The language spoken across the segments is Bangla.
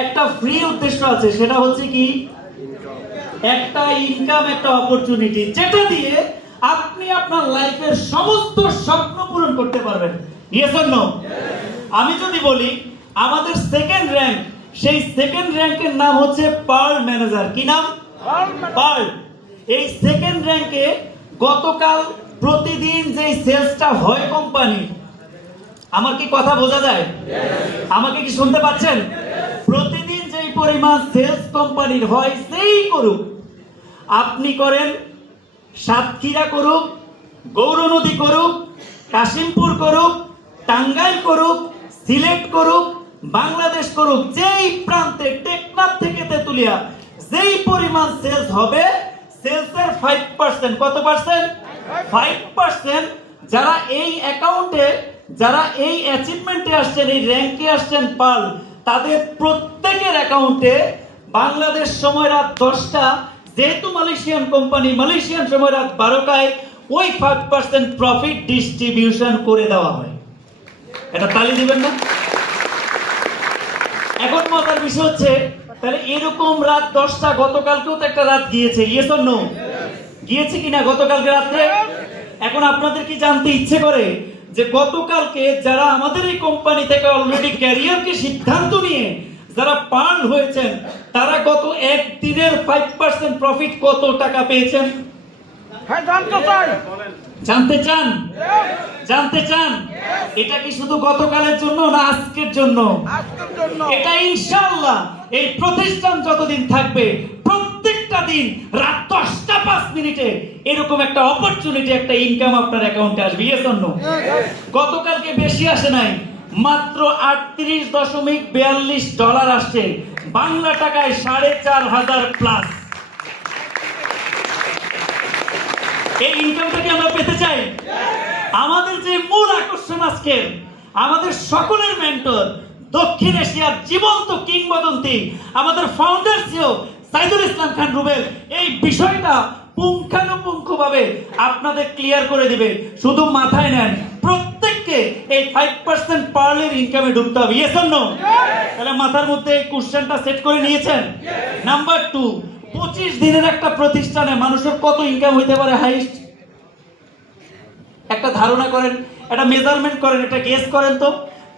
একটা ফ্রি উদ্দেশ্য আছে, সেটা হচ্ছে কি একটা ইনকাম, একটা অপরচুনিটি, যেটা দিয়ে আপনি আপনার লাইফের সমস্ত স্বপ্ন পূরণ করতে পারবেন। Yes or no? আমি যদি বলি আমাদের সেকেন্ড র্যাঙ্ক, সেই সেকেন্ড র্যাঙ্কের নাম হচ্ছে পার্ল ম্যানেজার। কি নাম? পার্ল। এই সেকেন্ড র্যাঙ্কে গতকাল প্রতিদিন যে সেলসটা হয় কোম্পানি, আমার কি কথা বোঝা যায়? আমাকে কি শুনতে পাচ্ছেন? প্রতিদিন যেই পরিমাণ সেলস কোম্পানির হয়, সেই করুক, আপনি করেন, সাতক্ষীরা করুক, গৌরনদী করুক, কাশিমপুর করুক, টাঙ্গাইল করুক, সিলেট করুক, বাংলাদেশ করুক, যেই প্রান্তে, টেকনাফ থেকে তেতুলিয়া, যেই পরিমাণ সেলস হবে, সেলসের 5%, কত পার্সেন্ট? 5%। যারা এই অ্যাকাউন্টে, যারা এই অ্যাচিভমেন্টে আসছেন, এই র্যাঙ্কে আসছেন পাল, তাদের প্রত্যেকের অ্যাকাউন্টে বাংলাদেশ সময় রাত 10টা, যেহেতু মালয়েশিয়ান কোম্পানি, মালয়েশিয়ান সময় রাত 12টায় ওই 5% প্রফিট ডিস্ট্রিবিউশন করে দেওয়া হয়। এটা তালি দিবেন না? এখন মজার বিষয় হচ্ছে, তাহলে এরকম রাত 10টা, গতকালকেও তো একটা রাত গিয়েছে, ইয়েস অর নো? গিয়েছে কিনা গতকালকে রাত্রে? এখন আপনাদের কি জানতে ইচ্ছে করে যে গতকালকে যারা আমাদের এই কোম্পানি থেকে অলরেডি ক্যারিয়ারকে সিদ্ধান্ত নিয়ে যারা পার্ল হয়েছেন, তারা গত একদিনের 5% প্রফিট কত টাকা পেয়েছেন? জানতে চান? জানতে চান? এটা কি শুধু গতকালের জন্য না আজকের জন্য? এটা ইনশাআল্লাহ এই প্রতিষ্ঠান যতদিন থাকবে, প্রত্যেকটা দিন রাত 10টা 5 মিনিটে এরকম একটা অপরচুনিটি, একটা ইনকাম আপনার অ্যাকাউন্টে আসবে। Yes or no? গতকালকে বেশি আসে নাই, মাত্র $38.42 আসছে, বাংলা টাকায় 4,500 প্লাস। এই ইনকামটা কি আমরা পেতে চাই? আমাদের যে মূল আকর্ষণ আজকে, আমাদের সকলের মেন্টর, দক্ষিণ এশিয়ার জীবন্ত কিংবদন্তি, আমাদের ফাউন্ডার সিও সাইদুল ইসলাম খান রুবেল এই বিষয়টা পুঙ্খানুপুঙ্খভাবে আপনাদের ক্লিয়ার করে দিবে। শুধু মাথায় নেন, প্রত্যেককে এই 5% পার্লের ইনকামে ঢুকতে হবে। Yes or no? তাহলে মাথার মধ্যে এই কোশ্চেনটা সেট করে নিয়েছেন? নাম্বার 2, 25 দিনের একটা প্রতিষ্ঠানে মানুষের কত ইনকাম হইতে পারে হাইস্ট? একটা ধারণা করেন, একটা মেজারমেন্ট করেন, একটা গেস করেন তো।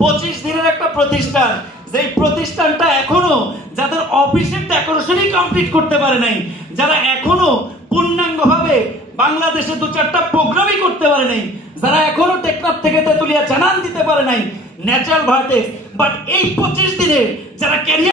25 দিনের একটা প্রতিষ্ঠান, যেই প্রতিষ্ঠানটা এখনো যাদের অফিসের ডেকোরেশনই কমপ্লিট করতে পারে নাই, যারা এখনো পূর্ণাঙ্গভাবে বাংলাদেশে 2-4টা প্রোগ্রামই করতে পারে নাই, যারা এখনো টেকনাফ থেকে তেতুলিয়া জানান দিতে পারে নাই ন্যাচারাল ভার্টেক্স, বাট এই 25 দিনে যারা ক্যারিয়ার